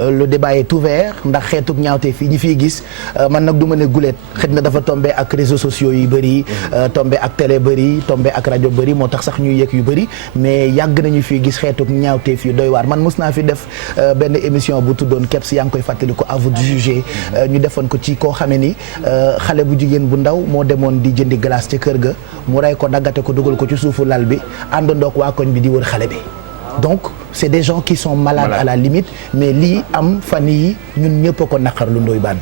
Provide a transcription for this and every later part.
le débat est ouvert ndax xeetug ñaawte fii ñi fiy gis man nag du ma ne guléet xëy na dafa tombé ak réseaux sociaux yu bëri tombé ak télé bëri tombé ak rajo bëri moo tax sax ñuy yëg yu bëri mais yàgg nañu fiy gis xeetug ñaawte fii doy waar man mos naa fi def benn émission bu tuddoon Kebs yaa ngi koy fàttali ko à vous de juger ñu defoon ko ci koo xamee ni xale bu jigéen bu ndaw moo demoon di jëndi glace ca kër ga mu rey ko daggate ko dugal ko ci suufu lal bi àndandoog waa koñ bi di wër xale bi donc c'est des gens qui sont malades à la limite mais lii am fan yi ñun ñëpp a ko naqar lu Ndoye Bane.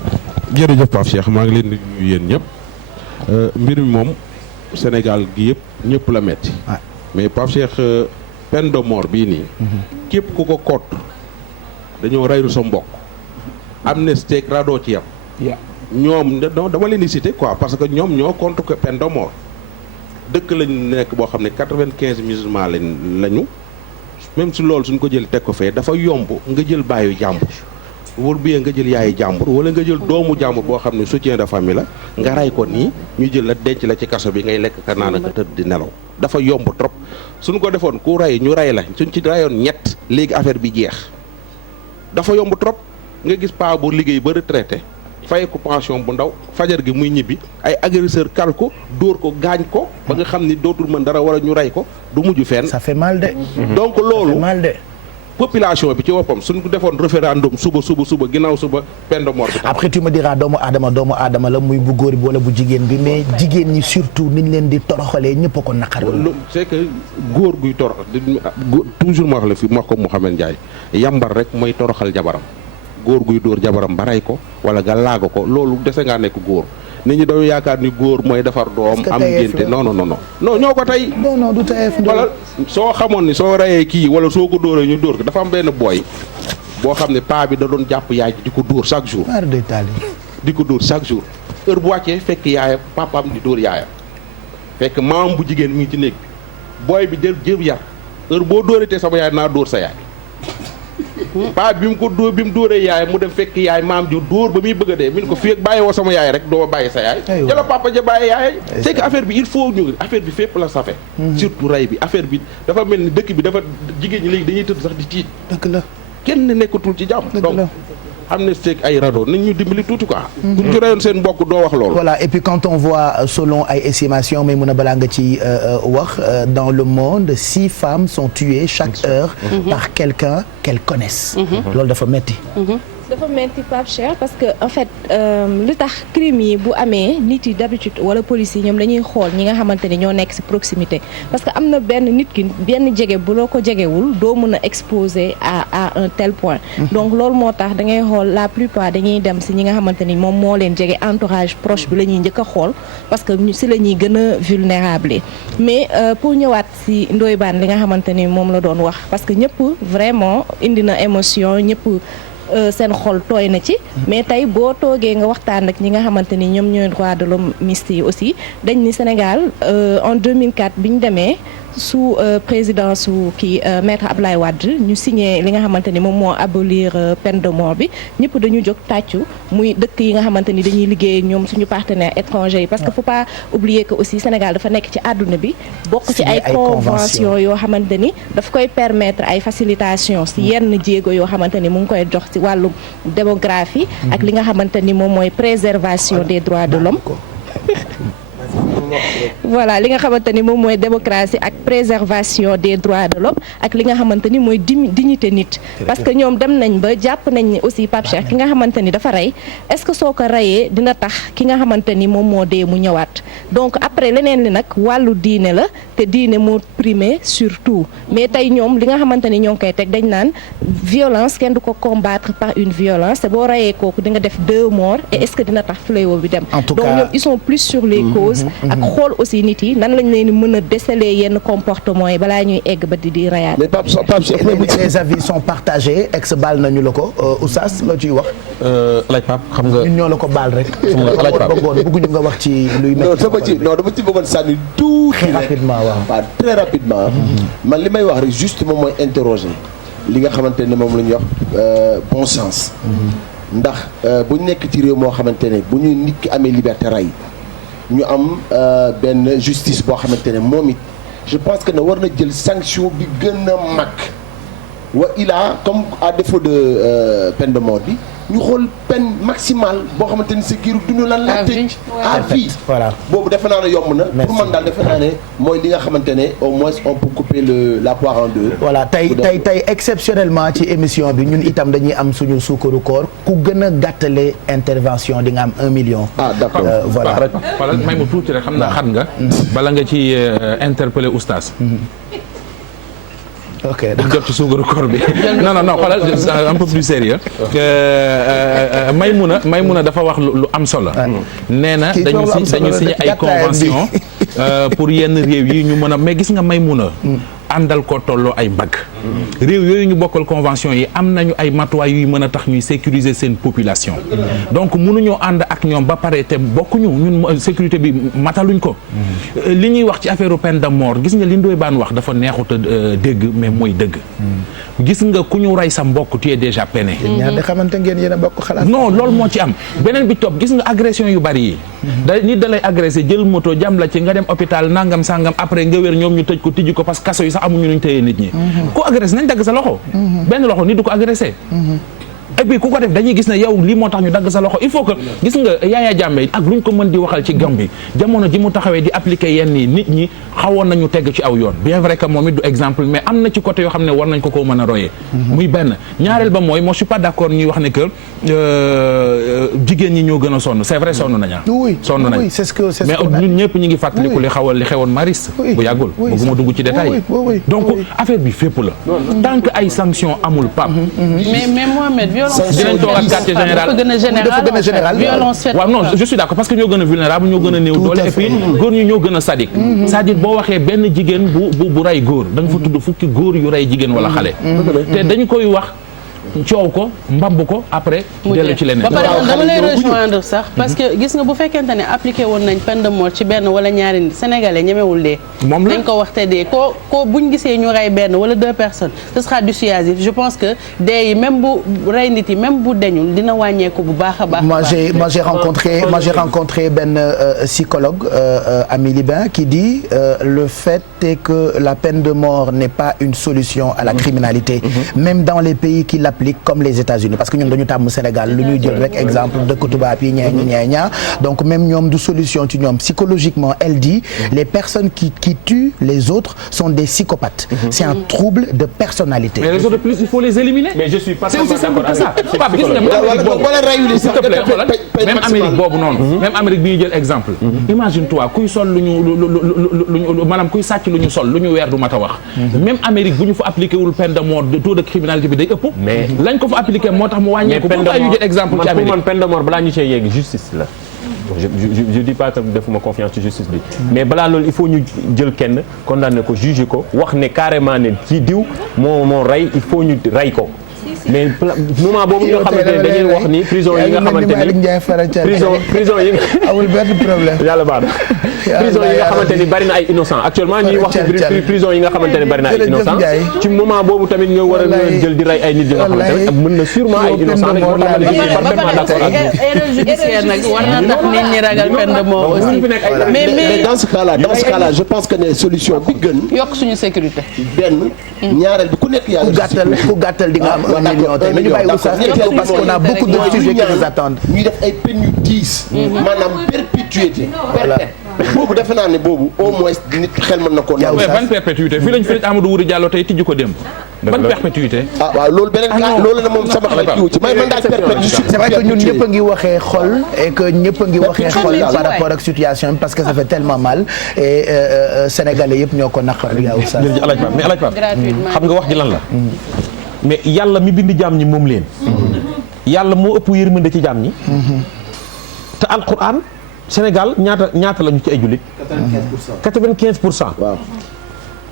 jërëjëf Pape Cheikh maa ngi leen di nuyu yéen ñëpp mbir mi moom Sénégal gi yëpp ñëpp la metti mais Pape Cheikh peine de mort bii nii képp ku ko koot dañoo reylu sa mbokk amnistie ak radoo ci yam ñoom dama leen di citer quoi parce que ñoom ñoo contre que peine de mort dëkk lañu nekk boo xam ne 95 musulmans lañu même si loolu suñ ko jël teg ko fee dafa yomb nga jël baayu jàmbur wala bien nga jël yaayu jàmbur wala nga jël doomu jàmbur boo xam ne soutien de famille la nga rey ko nii ñu jël la denc la ci kaso bi ngay lekk ka naan ak tëdd di nelaw dafa yomb trop suñ ko defoon ku rey ñu rey la suñ ci reyoon ñett léegi affaire bi jeex dafa yomb trop nga gis paa bu liggéey ba retraité fay ko pension bu ndaw fajar gi muy ñibbi ay agresseur kal ko dóor ko gaañ ko ba nga xam ni dootul mën dara wala ñu rey ko du mujj fenn. ça fait mal de. donc loolu mal de. population bi ci boppam suñ ko defoon référendum suba ginnaaw suba peine de mort bi. après tu me diras doomu aadama la muy bu góor bi wala bu jigéen bi mais jigéen ñi surtout niñ leen di toroxalee ñëpp a ko naqar. c'est que góor guy torox toujours ma wax la fi ma wax ko Mouhamed Ndiaye yambar rek mooy toroxal jabaram. góor guy dóor jabaram ba rey ko wala nga laago ko loolu dese ngaa nekk góor nit ñi dañoo yaakaar ni góor mooy defar doom am ngénte non ñoo ko tey non du tayef wala soo xamoon ni soo reyee kii wala soo ko dóoree ñu dóor ko dafa am benn booy boo xam ne paa bi da doon jàpp yaay ji di ko dóor chaque jour di ko dóor chaque jour heure bu wàccee fekk yaayam papaam di dóor yaayam fekk maam bu jigéen mi ngi ci néeg bi booy bi jël yar heure boo dóoratee sama yaay naa dóor sa yaay paa bi mu dóoree yaay mu dem fekk yaay maam ju dóor ba muy bëgg a dee min ko fii ak bàyyi woo sama yaay rek doo bàyyi sa yaay jëla papa ja bàyyi yaay c'est que affaire bi il faut ñu affaire bi fépp la safe surtout rey bi affaire bi dafa mel ni dëkk bi dafa jigéen ñi léegi dañuy tëdd sax di tiit dëgg la kenn nekkatul ci jàmm donc am na steek ay rado nañ ñu dimbali tuuti quoi buñ ci reyoon seen mbokk doo wax loolu voilà et puis quand on voit selon ay estimations mais mën a balaa nga ci wax dans le monde 6 femmes sont tuées chaque heure par quelqu'un qu'elles connaissent loolu dafa metti dafa metti Pape Cheikh parce que en fait li tax crime yi bu amee nit yi d'habitude wala police yi ñoom dañuy xool ñi nga xamante ni ñoo nekk ci proximité parce que am na benn nit ki benn jege bu loo ko jegewul doo mën a exposer à un tel point donc loolu moo tax da ngay xool la plupart dañuy dem ci ñi nga xamante ni moom moo leen jege entourage proche bi la ñuy njëkk a xool parce que ci la ñuy gën a vulnérable mais pour ñëwaat ci Ndoye Bane li nga xamante ni moom la doon wax parce que ñëpp vraiment indi na émotion ñëpp seen xol tooy na ci mais tey boo toogee nga waxtaan ak ñi nga xamante ni ñoom ñooy droits de l'homme yi aussi dañ ni Sénégal en 2004 bi ñu demee sous présidence su kii maître Abdoulaye Wade ñu signé li nga xamante ni moom moo abolir peine de mort bi ñëpp dañu jóg tàccu muy dëkk yi nga xamante ni dañuy liggéey ñoom suñu partenaires étrangers yi parce que faut pas oublier que aussi Sénégal dafa nekk ci àdduna bi bokk ci ay convention yoo xamante ni daf koy permettre ay facilitation si yenn jéego yoo xamante ni mu ngi koy jox ci wàllu démographie ak li nga xamante ni moom mooy préservation des droits de l'homme voilà li nga xamante ni moom mooy démocratie ak préservation des droits de l'homme ak li nga xamante ni mooy dignité nit parce que ñoom dem nañ ba jàpp nañ ni aussi Pape Cheikh ki nga xamante ni dafa rey est-ce que soo ko reyee dina tax ki nga xamante ni moom moo dee mu ñëwaat donc après leneen li nag wàllu diine la te diine moo primé surtout mais tey ñoom li nga xamante ni ñoo ngi koy teg dañ naan violence kenn du ko combattre par une violence te boo reyee kooku di nga def 2 morts et est-ce que dina tax fléau bi dem donc ñoom ils sont plus sur les causes ak xool aussi nit yi nan lañ leen mën a déceler yenn comportement yi balaa ñuy egg ba di rayaat. mais Pape les avis sont partagés ex baal nañu la ko Oustaz loo ciy wax. Alaaj Pape xam nga ñun ñoo la ko baal rek. Alaaj Pape bëgguñu nga wax ci luy. non dama ci bëggoon sànni tuuti très rapidement waaw très rapidement. man li may wax rek juste moom mooy interroger li nga xamante ne moom la ñuy wax bon sens. ndax bu ñu nekk ci réew moo xamante ne bu ñu nit ki amee liberté rey ñu am benn justice boo xamante ne moom it je pense que ne war na jël sanction bi gën a mag wa ilaa comme à défaut de peine de mort bi ñu xool peine maximale boo xamante ni sa giiru dund lan la tëj à vie voilà boobu defe naa ne yomb na pour man daal defe naa ne mooy li nga xamante ne au moins on peut couper la poire en deux. voilà tey exceptionnellement ci émission bi ñun itam dañuy am suñu suukaru koor ku gën a gàttale intervention di nga am 1 million. d'accord voilà may mu tuuti rek xam naa xat nga bala nga ci interpeller oustaz. ok jot ci suukaru koor bi non xoolal un peu plus sérieux Maymuna dafa wax lu am solo nee na dañu signé ay convention pour yenn réew yi ñu mën a mais gis nga Maymuna àndal ko tolloo ay mbagg réew yooyu ñu bokkal convention yi am nañu ay matuwaay yuy mën a tax ñuy sécuriser seen population donc mënuñoo ànd ak ñoom ba pare te bokkuñu ñun sécurité bi mataluñ ko li ñuy wax ci affaire peine de mort gis nga li Ndoye Bane wax dafa neexut a dégg mais mooy dëgg gis nga ku ñu rey sa mbokk tu es déjà peiné ñaar de xamante ngeen yéen a bokk xalaat non loolu moo ci am beneen bi topp gis nga agression yu bari yi nit da lay agressé jël moto jam la ci nga dem hôpital nangam sangam après nga wér ñoom ñu tëj ko tijji ko parce que kaso yi sax amuñu nuñ tëyee nit ñi ku agressé nañ dagg sa loxo benn loxo nit du ko agressé et puis ku ko def dañuy gis ne yow lii moo tax ñu dagg sa loxo il faut que gis nga Yaya Jammeh ak luñ ko mën di waxal ci Gambie jamono ji mu taxawee di appliquer yenn yi nit ñi xawoon nañu tegg ci aw yoon bien vrai que moom it du exemple mais am na ci côté yoo xam ne war nañ ko koo mën a royee muy benn ñaareel ba mooy moi je suis pas d'accord ñuy wax ne que jigéen ñi ñoo gën a sonn c'est vrai sonn nañu sonn nañ mais ñun ñëpp ñi ngi fàttaliku li xewoon Maris bu yàggul bëgguma dugg ci détail donc affaire bi fépp la tant que ay sanctions amul pap mais Mohamed dinañ toog ak quartier général dafa gën a général violence faite waaw non je suis d'accord parce que ñoo gën a vulnérable ñoo gën a néew doole et puis góor ñi ñoo gën a sadique c'est-à-dire boo waxee benn jigéen bu rey góor da nga fa tudd fukki góor yu rey jigéen wala xale te dañu koy wax coow ko mbamb ko après dellu ci leneen ba pare dama lay rejoindre sax parce que gis nga bu fekkente ne appliqué woon nañ peine de mort ci benn wala ñaari nit sénégalais ñemewul dee moom la nañ ko waxte dee ko buñ gisee ñu rey benn wala 2 personnes ce sera dissuasif je pense que dee yi même bu rey nit yi même bu deñul dina wàññeeku bu baax a baax moi j'ai rencontré benn psychologue Amélie Libin qui dit le fait est que la peine de mort n'est pas une solution à la criminalité même dans les pays qui l'appliquent comme les États-Unis parce que ñun dañu tàmm Sénégal lu ñuy jël rek exemple dëkk tubaab yi ñaa donc même ñoom du solution ci ñoom psychologiquement elle dit les personnes qui tuent les autres sont des psychopathes c'est un trouble de personnalité mais les autres plus il faut les éliminer mais je suis pas c'est aussi simple que ça Pape gis nga même Amérique boobu noonu même Amérique bi ñu jël exemple imagine toi kuy sol lu ñu maanaam kuy sàcc lu ñu sol lu ñu weer du mat a wax même Amérique bu ñu fa appliqué wul peine de mort de taux de criminalité bi day ëpp lañ ko fa appliqué moo tax mu wàññeeku pourquoi ñu jël exemple ci Amérique man peine de mort balaa ñu cee yegg justice la je dis pas que defuma confiance ci justice bi mais balaa loolu il faut ñu jël kenn condamné ko juger ko wax ne carrément ne ci diw moo rey il faut ñu rey ko mais moment boobu nga xamante ne dañuy wax ni prison yi nga xamante ni prison yi amul benn problème yàlla baax na prison yi nga xamante ni bari na ay innocent actuellement ñuy wax ci prison yi nga xamante ne bari na ay innocent ci moment boobu tamit nga war a jël di rey ay nit yi nga xamante ne ak mën na sûrement ay innocent rek moo tax ma ne parfaitement d'accord ak erreur judiciaire nag war na tax nit ñi ragal peine de mort aussi mais dans ce cas là je pense que ne solution bi gën yokk suñu sécurité benn ñaareel bi ku nekk yaa ku gàttal di nga am nañu bàyyi oustaz parce qu'on a beaucoup de sujets qui nous attendent. ñuy def ay peine yu diis. maanaam perpétuité. boobu defe naa ne boobu au moins nit xel mën na ko. yow ban perpétuité fii lañ fi Amadou Wuri Diallo tey tijji ko démb. ban perpétuité. ah waaw loolu beneen cas loolu la moom sama xel kiiwu ci man daal perpétuité. c'est vrai que ñun ñëpp a ngi waxee xol et que ñëpp a ngi waxee xol par rapport ak situation parce que ça fait tellement mal et sénégalais yëpp ñoo ko naqar yaa oustaz. mais Alaaji Pape xam nga wax ji lan la. mais yàlla mi bind jaam ñi moom leen yàlla moo ëpp yërmande ci jaam ñi te alquran Sénégal ñaata lañu ci ay jullit 95%. waaw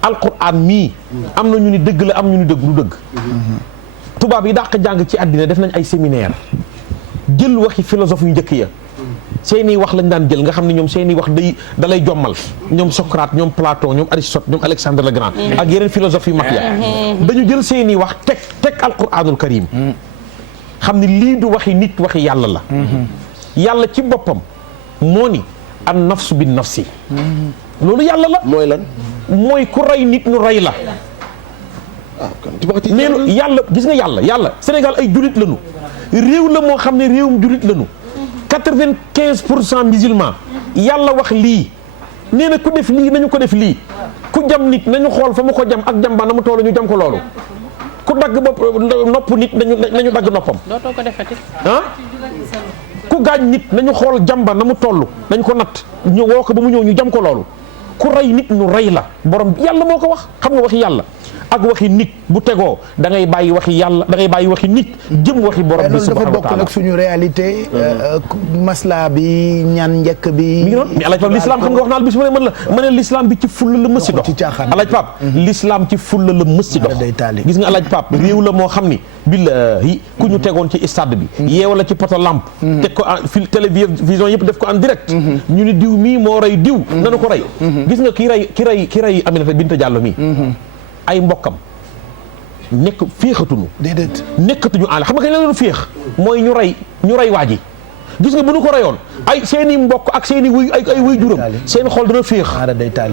alquran mii am na ñu ni dëgg la am ñu ni dëgg du dëgg tubaab yi dàq jàng ci àddina def nañ ay séminaire jël waxi philosophe yu njëkk ya seeni wax lañ daan jël nga xam ne ñoom seeni wax da lay jommal ñoom Socrate ñoom Platon ñoom Aristote ñoom Alexandre le Grand ak yeneen philosophe yu mag ya dañu jël seeni wax teg alquranul karim xam ne lii du waxi nit waxi yàlla la yàlla ci boppam moo ni an nafsu bin nafsi loolu yàlla la mooy lan mooy ku rey nit ñu rey la neenu yàlla gis nga yàlla Sénégal ay julit lañu réew la moo xam ne réewum julit lañu 95% musulman yàlla wax lii nee na ku def lii nañu ko def lii ku jam nit nañu xool fa mu ko jam ak jam ba na mu toll ñu jam ko loolu ku dagg bopp nopp nit nañu dagg noppam. dootoo ko defati. ku gaañ nit nañu xool jamba na mu toll nañ ko natt ñu woo ko ba mu ñëw ñu jam ko loolu ku rey nit ñu rey la borom yàlla moo ko wax xam nga waxi yàlla ak waxi nit bu tegoo da ngay bàyyi waxi yàlla da ngay bàyyi waxi nit jëm waxi borom bi subhanahu wa taala. dafa bokk nag suñu réalité. masla bi ñaan njëkk bi. mi ngi noonu mais alaaj Pape l'islam xam nga wax naa la bis mu ne ma ne l'islam bi ci fulla la mës si dox. alaaj Pape l'islam ci fulla la mës si dox. gis nga alaaj Pape réew la moo xam ni billahi ku ñu tegoon ci stade bi. yeew la ci poto lampe. teg ko en télévision yëpp def ko en direct. ñu ni diw mii moo rey diw. nanu ko rey. gis nga ki rey Aminata Binta Diallo mii. ay mbokkam nekk féexatuñu. déedéet nekkatuñu àll xam nga kañ la doon féex mooy ñu rey waa ji gis nga bu ñu ko reyoon ay seen i mbokk ak seen i wuy ay wuy juróom seen xol dana féex.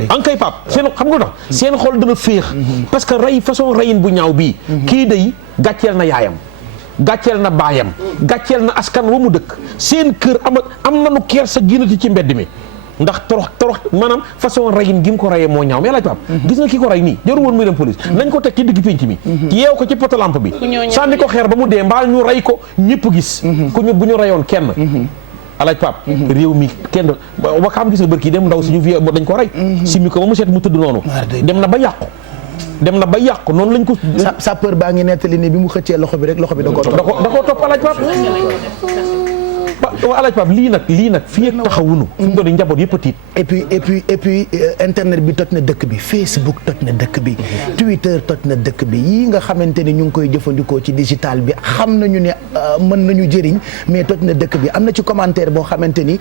an kay pap seen xam nga tax seen xol dana féex. parce que rey façon reyin bu ñaaw bii. kii day gàcceel na yaayam gàcceel na baayam gàcceel na askan wa mu dëkk seen kër am nañu kersa génnati ci mbedd mi. ndax torox maanaam façon reyin gi mu ko reyee moo ñaaw mais laaj Pape gis nga ki ko rey nii jarul woon muy dem police nañ ko teg ci digg pénc mi yeew ko ci poto lampe bi sànni ko xeer ba mu dee mbaal ñu rey ko ñëpp gis bu ñu reyoon kenn alaaj Pape réew mi kenn wakaam gis nga bërki dem ndaw suñu vie dañ ko rey simi ko ba mu seet mu tëdd noonu dem na ba yàqu noonu lañ ko sapeur baa ngi nettali ne bi mu xëccee loxo bi rek loxo bi da koo topp alaaj Pape waaw alaaj Pape lii nag fii ak taxawunu fi mu doon njaboot yëpp a tiit et puis internet bi toj na dëkk bi Facebook toj na dëkk bi Twitter toj na dëkk bi yii nga xamante ni ñu ngi koy jëfandikoo ci digital bi xam nañu ne mën nañu jëriñ mais toj na dëkk bi am na ci commentaire boo xamante ni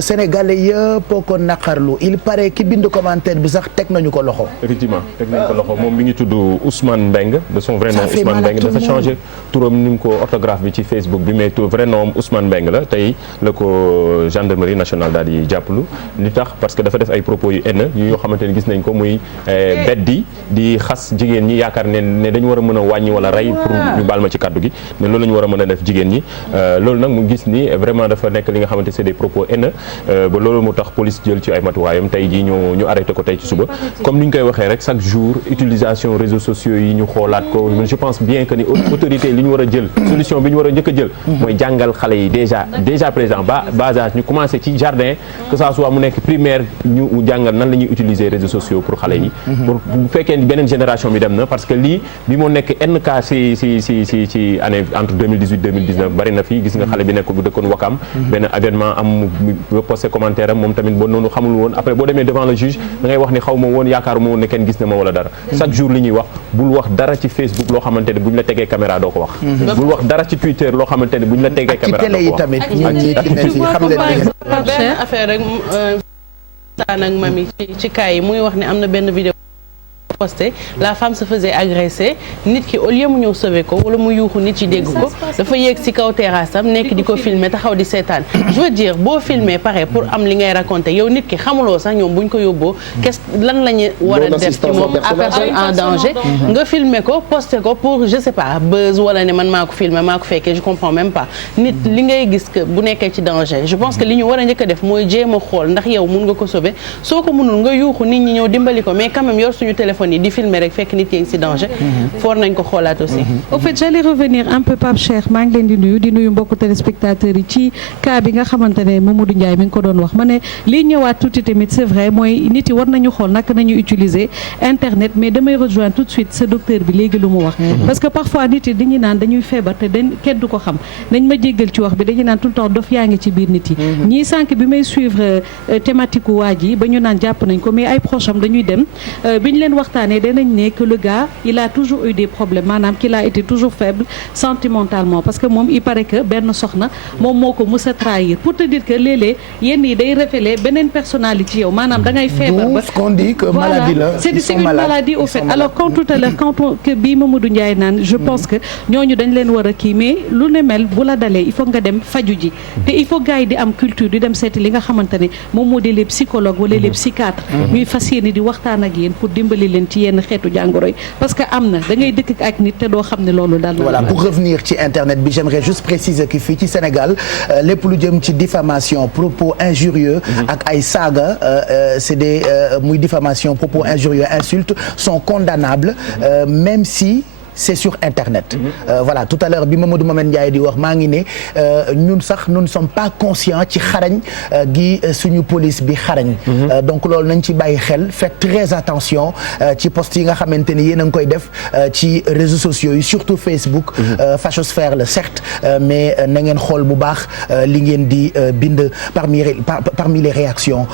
sénégalais yëpp ko naqarlu il paraît ki bind commentaire bi sax teg nañu ko loxo. effectivement teg nañu ko loxo moom mi ngi tudd Ousmane Mbengue de son vrai nom Ousmane Mbengue dafa changé turam ni mu ko orthographe bi ci Facebook bi mais vrai nom Ousmane Mbengue la tey la ko gendarmerie nationale daal di jàppalu li tax parce que dafa def ay propos yu haineux yoo xamante ni gis nañ ko muy beddi di xas jigéen ñi yaakaar ne dañu war a mën a wàññi wala rey pour ñu baal ma ci kaddu gi mais loolu la ñu war a mën a def jigéen ñi loolu nag mu gis ni vraiment dafa nekk li nga xamante c'est des propos haineux ba loolu mu tax police jël ci ay matuwaayam tey jii ñu arrêté ko tey ci suba comme ni ñu koy waxee rek chaque jour utilisation réseaux sociaux yi ñu xoolaat ko je pense bien que ni autorité li ñu war a jël solution bi ñu war a njëkk a jël mooy jàngal xale yi déjà présent bas âge ñu commencé ci jardin que ça soit mu nekk primaire ñu jàngal nan la ñuy utiliser réseaux sociaux pour xale yi pour bu fekkee beneen génération bi dem na parce que lii bi moo nekk NK ci année entre 2018 2019 bari na fii gis nga xale bi nekk bu dëkkoon Wakam benn événement am posté commentaire am moom tamit boo noonu xamul woon après boo demee devant le juge da ngay wax ni xaw ma woon yaakaaruma woon ne kenn gis na ma wala dara chaque jour li ñuy wax bul wax dara ci Facebook loo xamante ne bu ñu la tegee caméra doo ko wax bul wax dara ci Twitter loo xamante ne bu ñu la tegee caméra doo ko wax benn affaire rek taan ak mami ci cas yi muy wax ne am na benn vidéo posté la femme se faisait agresser nit ki au lieu mu ñëw sauver ko wala mu yuuxu nit yi dégg ko dafa yéeg ci kaw terrasse am nekk di ko filmer taxaw di seetaan je veux dire boo filmer pare pour am li ngay raconter yow nit ki xamuloo sax ñoom buñ ko yóbboo lan la ñu war a def ci moom à personne en danger nga filmer ko posté ko pour je sais pas buzz wala ne man maa ko filmer maa ko fekkee je comprends même pas nit li ngay gis que bu nekkee ci danger je pense que li ñu war a njëkk a def mooy jéem a xool ndax yow mun nga ko sauver soo ko mënul nga yuuxu nit ñi ñëw dimbali ko mais quand même yor suñu téléphone di filmer rek fekk nit yi ngi ci danger foor nañ ko xoolaat aussi au fait j'allais revenir un peu Pape Cheikh maa ngi leen di nuyu mbokku téléspectateurs yi ci cas bi nga xamante ne Mamadou Ndiaye mi ngi ko doon wax ma ne lii ñëwaat tuuti tamit c'est vrai mooy nit yi war nañu xool naka nañu utiliser internet mais damay rejoindre tout de suite ce docteur bi léegi lu mu wax parce que parfois nit yi dañuy naan dañuy feebar te kenn du ko xam nañ ma jéggal ci wax bi dañuy naan tout le temps dof yaa ngi ci biir nit yi ñii sànq bi may suivre thématique waa ji ba ñu naan jàpp nañ ko mais ay proches am dañuy dem bi ñu leen waxtaanee danañ ne que le gars il a toujours eu des problèmes maanaam qu'il a été toujours faible sentimentalement parce que moom il paraît que benn soxna moom moo ko mës a trahir pour te dire que léeg-léeg yenn yi day révéler beneen personnalité yow maanaam da ngay feebar ba ce qu'on dit que maladie la c'est une maladie au fait alors quand tout à l'heure que bii Mamadou Ndiaye naan je pense que ñooñu dañ leen war a kii mais lu ne mel bu la dalee il faut nga dem faju ji te il faut gars yi di am culture di dem seeti li nga xamante ne moom moo di les psychologues wala les psychiatres ñuy fas yéene di waxtaan ak yéen pour dimbali leen ci yenn xeetu jàngoro yi parce que am na da ngay dëkk ak nit te doo xam ne loolu daal. voilà pour revenir ci internet bi j'aimerais juste préciser que fii ci Sénégal lépp lu jëm ci diffamation propos injurieux ak ay saaga c'est des muy diffamation propos injurieux insultes sont condamnables même si c'est sur internet. Voilà tout à l'heure bi Mamadou Mohamed Ndiaye di wax maa ngi ne ñun sax nous ne sommes pas conscients ci xarañ gi suñu police bi xarañ. Donc loolu nañ ci bàyyi xel faites très attention ci post yi nga xamante ni yéen a ngi koy def ci réseaux sociaux yi surtout Facebook. Fachosphère la certes mais na ngeen xool bu baax li ngeen di bind parmi les réactions.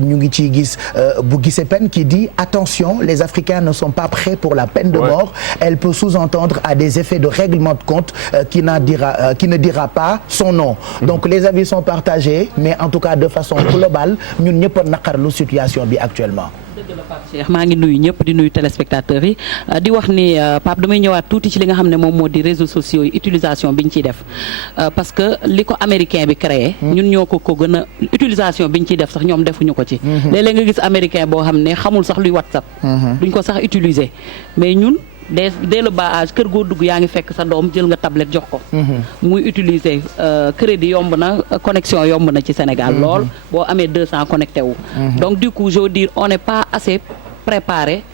ñu ngi ciy gis bu gisee peine qui dit attention les Africains ne sont pas prêts pour la peine de mort. Elle peut sous-entendre à des effets de règlement de compte qui ne dira pas son nom. Donc les avis sont partagés mais en tout cas de façon globale ñun ñëpp a naqarlu situation bi actuellement. dëgg la Pape Cheikh maa ngi nuyu ñëpp di nuyu téléspectateurs yi di wax ni Pape damay ñëwaat tuuti ci li nga xam ne moom moo di réseaux sociaux yi utilisation bi ñu ciy def parce que li ko américain bi créé. ñun ñoo ko gën a utilisation bi ñu ciy def sax ñoom defuñu ko ci. léeg-léeg nga gis américain boo xam ne xamul sax luy WhatsApp. duñ ko sax utiliser mais ñun. dès le bas âge kër goo dugg yaa ngi fekk sa doom jël nga tablette jox ko. muy utiliser crédit yomb na connexion yomb na ci Sénégal lool boo amee 200 connecté wu. Donc du coup je veux dire on n'est pas assez préparé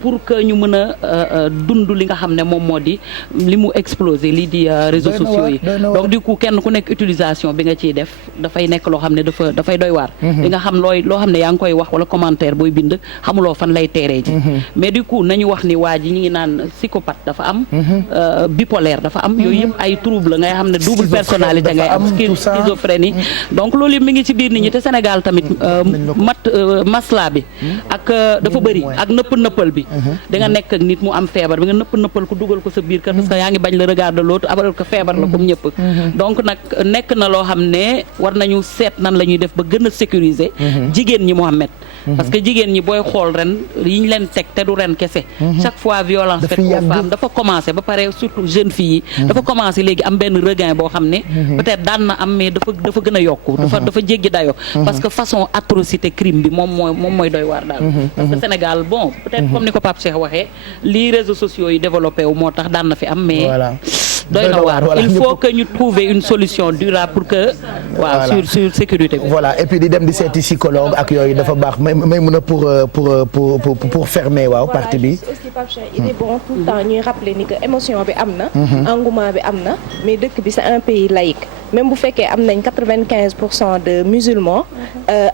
pour que ñu mën a dund li nga xam ne moom moo di li mu explosé lii di réseaux sociaux yi. Donc du coup kenn ku nekk utilisation bi nga ciy def dafay nekk loo xam ne dafay doy waar. li nga xam loo xam ne yaa ngi koy wax wala commentaire booy bind xamuloo fan lay teeree ji. Mais du coup nañu wax ni waa ji ñu ngi naan psychopathe dafa am. Bipolaire dafa am yooyu yëpp ay trouble ngay xam ne double personnalité ngay am. schizophrénie donc loolu yëpp mi ngi ci biir nit ñi te Sénégal tamit masla bi ak dafa bëri. ak nëppal bi da nga nekk ak nit mu am feebar bi nga nëppal ko dugal ko sa biir kër parce que yaa ngi bañ le regard de l'autre alors que feebar la comme ñëpp donc nag nekk na loo xam ne war nañu seet nan la ñuy def ba gën a sécuriser jigéen ñi Mohamed parce que jigéen ñi booy xool ren yi ñu leen teg te du ren kese chaque fois violence faite aux femmes dafa commencé ba pare surtout jeunes filles yi dafa commencé léegi am benn regain boo xam ne peut-être daan na am mais dafa gën a yokku dafa jéggi dayo parce que façon atrocité crime bi moom mooy doy waar daal parce que Sénégal bon peut-être comme ni ko Pape Cheikh waxee lii réseaux sociaux yi développé wu moo tax daan na fi am mais doy na waar il faut que ñu trouver une solution durable pour que sur sécurité bi voilà et puis di dem di seeti psychologue ak yooyu dafa baax may mën a pour fermer partie bi aussi Pape Cheikh il est bon tout le temps ñuy rappeler ni que émotion bi am na engouement bi am na mais dëkk bi c'est un pays laïque même bu fekkee am nañ 95% de musulmans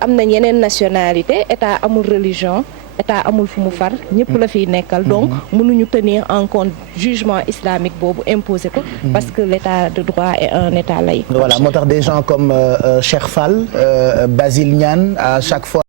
am nañ yeneen nationalité état amul religion état amul fu mu far ñëpp la fiy nekkal donc mënuñu tenir en compte jugement islamique boobu imposé ko parce que l'état de droit est un état laïque. Voilà moo tax des gens comme Cheikh Fall Basile Niane à chaque fois